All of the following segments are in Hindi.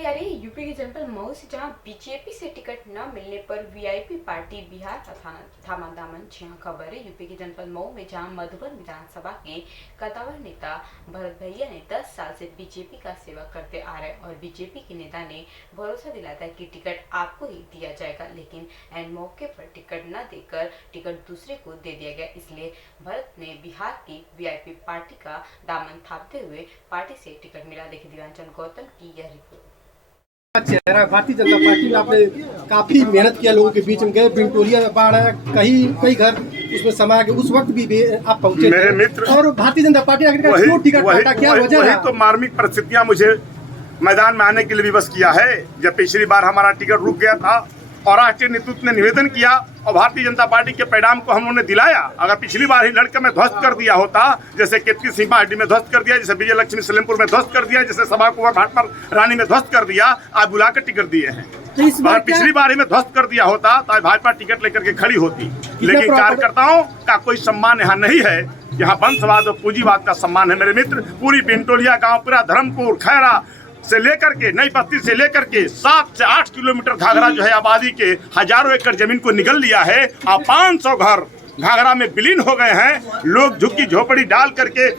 खबरें आ रही है यूपी के जनपद मऊ से, जहां बीजेपी से टिकट न मिलने पर वीआईपी पार्टी बिहार का थामा दामन। जहां खबर है यूपी के जनपद मऊ में, जहां मधुबन विधानसभा के कद्दावर नेता भरत भैया ने 10 साल से बीजेपी का सेवा करते आ रहे और बीजेपी के नेता ने भरोसा दिलाता है कि टिकट आपको ही दिया जाएगा, लेकिन एन मौके पर टिकट न देकर टिकट दूसरे को दे दिया गया। इसलिए भरत ने बिहार की वीआईपी पार्टी का दामन थामते हुए पार्टी से टिकट मिला। देखिए दिव्यांजन गौतम की यह रिपोर्ट। चेहरा भारतीय जनता पार्टी में आपने काफी मेहनत किया, लोगों के बीच में गए, बिंटोलिया बाढ़ आया, कई घर उसमें समा गए, उस वक्त भी आप पहुंचे मेरे मित्र। और भारतीय जनता पार्टी क्यों टिकट काटा, क्या वजह है? तो मार्मिक परिस्थितियां मुझे मैदान में आने के लिए विवश किया है। जब पिछली बार हमारा टिकट रुक गया था और राष्ट्रीय नेतृत्व ने निवेदन किया और भारतीय जनता पार्टी के परिणाम को हम लोगों ने दिलाया। अगर पिछली बार ही लड़के में ध्वस्त कर दिया होता, जैसे केतकी सिंह पार्टी में ध्वस्त कर दिया, जैसे विजय लक्ष्मी सलेमपुर में ध्वस्त कर दिया, जैसे सभा कुंवर भाट पर रानी में ध्वस्त कर दिया, आज बुला कर टिकट दिए हैं। पिछली बार ही में ध्वस्त कर दिया होता तो आज भाजपा टिकट लेकर के खड़ी होती। लेकिन कार्यकर्ताओं का कोई सम्मान यहाँ नहीं है, यहाँ वंशवाद और पूंजीवाद का सम्मान है। मेरे मित्र, पूरी बिंटोलिया गाँव, पूरा धर्मपुर, खैरा से लेकर के नई बस्ती से लेकर के 7 से 8 किलोमीटर घाघरा जो है आबादी के हजारों एकड़ जमीन को निगल लिया है और 500 घर घाघरा में विलीन हो गए हैं। लोग झुग्गी झोपड़ी डाल करके,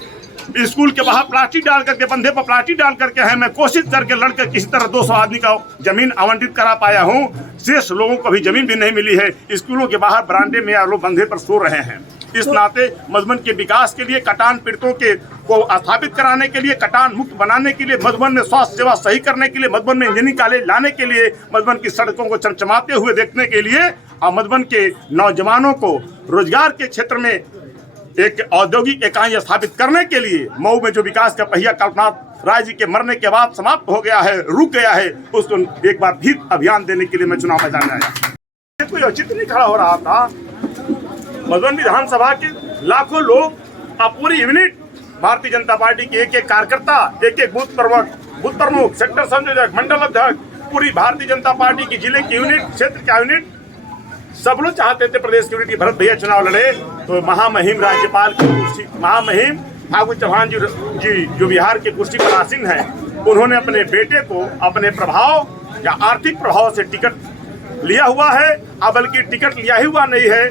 स्कूल के बाहर प्लास्टिक डाल करके, बंधे पर प्लास्टिक डाल करके है। मैं कोशिश करके लड़कर किसी तरह 200 आदमी का जमीन आवंटित करा पाया हूँ। शेष लोगों को भी जमीन भी नहीं मिली है। स्कूलों के बाहर बरामदे में लोग बंधे पर सो रहे हैं। इस नाते मधुबन के विकास के लिए, कटान पीड़ितों के को स्थापित कराने के लिए, कटान मुक्त बनाने के लिए, मधुबन में स्वास्थ्य सेवा सही करने के लिए, मधुबन में इंजीनियरिंग कॉलेज लाने के लिए, मधुबन की सड़कों को चमचमाते हुए देखने के लिए और मधुबन के नौजवानों को रोजगार के क्षेत्र में एक औद्योगिक इकाई स्थापित करने के लिए मऊ में जो विकास का पहिया कल्पनाथ राय जी के मरने के बाद समाप्त हो गया है, रुक गया है, उसको एक बार फिर अभियान देने के लिए मैं चुनाव मैदान में आया। कोई औचित्य नहीं खड़ा हो रहा था। मधुबन विधानसभा के लाखों लोग, पूरी यूनिट भारतीय जनता पार्टी के एक कार्यकर्ता, एक बूथ प्रमुख, सेक्टर संयोजक, मंडल अध्यक्ष, पूरी भारतीय जनता पार्टी की जिले की यूनिट, क्षेत्र का यूनिट, सब लोग चाहते थे प्रदेश की यूनिट भरत भैया चुनाव लड़े। तो महामहिम राज्यपाल की कुर्सी, महामहिम फागू चौहान जी जो बिहार के कुर्सी पर आसीन है, उन्होंने अपने बेटे को अपने प्रभाव या आर्थिक प्रभाव से टिकट लिया हुआ है। बल्कि टिकट लिया ही हुआ नहीं है,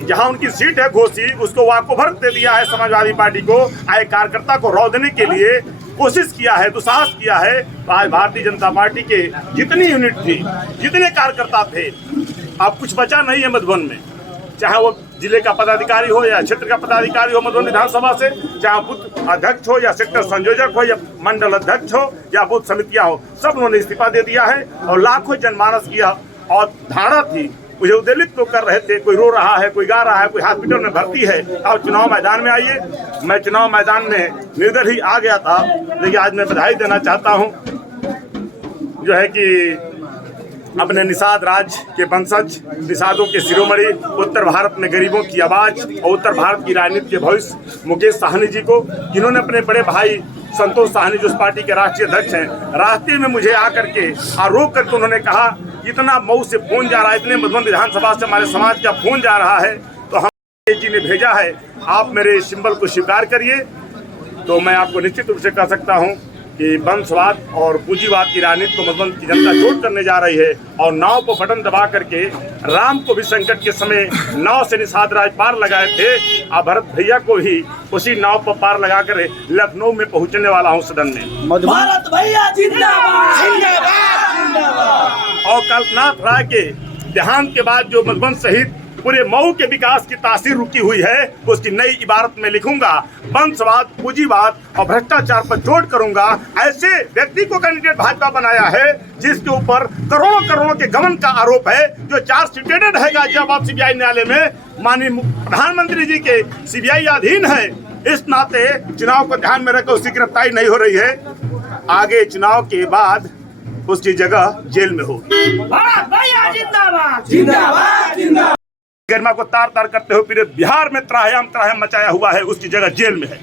जहां उनकी सीट है घोसी, उसको वाकोभर दे दिया है समाजवादी पार्टी को। आए कार्यकर्ता को रौ देने के लिए कोशिश किया है, दुस्साहस किया है। तो आज भारतीय जनता पार्टी के जितनी यूनिट थी, जितने कार्यकर्ता थे, अब कुछ बचा नहीं है मधुबन में। चाहे वो जिले का पदाधिकारी हो या क्षेत्र का पदाधिकारी हो मधुबन विधानसभा से, चाहे बूथ अध्यक्ष हो या सेक्टर संयोजक हो या मंडल अध्यक्ष हो या बूथ समितियां हो, सब उन्होंने इस्तीफा दे दिया है। और लाखों जनमानस की और धारणा थी, मुझे उद्वेलित तो कर रहे थे, कोई रो रहा है, कोई गा रहा है, कोई हॉस्पिटल में भर्ती है, और चुनाव मैदान में आइए। मैं चुनाव मैदान में निर्दल ही आ गया था। लेकिन आज मैं बधाई देना चाहता हूं जो है कि अपने निषाद राज के वंशज, निषादों के शिरोमणि, उत्तर भारत में गरीबों की आवाज और उत्तर भारत की राजनीति के भविष्य मुकेश साहनी जी को, जिन्होंने अपने बड़े भाई संतोष साहनी जो उस पार्टी के राष्ट्रीय अध्यक्ष हैं, रास्ते में मुझे आकर के रोक करके उन्होंने कहा, इतना मऊ से फोन जा रहा है, इतने मधुबन विधानसभा से हमारे समाज का फोन जा रहा है, तो हम जी ने भेजा है, आप मेरे सिंबल को स्वीकार करिए। तो मैं आपको निश्चित रूप से कह सकता हूं कि वंशवाद और पूंजीवाद की राजनीति को मधुबन की जनता चोट करने जा रही है। और नाव पर बटन दबा करके राम को भी संकट के समय नाव से निषाद राज पार लगाए थे, और भरत भैया को ही उसी नाव पर पार लगा कर लखनऊ में पहुंचने वाला हूं सदन में। भारत भैया जिंदाबाद, और कल्पनाथ राय के देहांत के बाद जो मधुबन सहित पूरे मऊ के विकास की तासीर रुकी हुई है, उसकी नई इबारत में लिखूंगा। वंशवाद, पूंजीवाद और भ्रष्टाचार पर चोट करूंगा। ऐसे व्यक्ति को कैंडिडेट भाजपा बनाया है जिसके ऊपर करोड़ों करोड़ों के गबन का आरोप है, जो चार्जशीटेड है गाजियाबाद सीबीआई न्यायालय में। माननीय प्रधानमंत्री जी के सीबीआई अधीन है। इस नाते चुनाव को ध्यान में रखकर उसकी गिरफ्तारी नहीं हो रही है। आगे चुनाव के बाद उसकी जगह जेल में होगी। भारत भैया जिंदाबाद, जिंदाबाद, जिंदाबाद। गरिमा को तार तार करते हुए पूरे बिहार में त्राहियाम मचाया हुआ है, उसकी जगह जेल में है।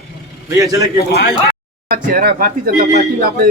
चेहरा भारतीय जनता पार्टी में आपने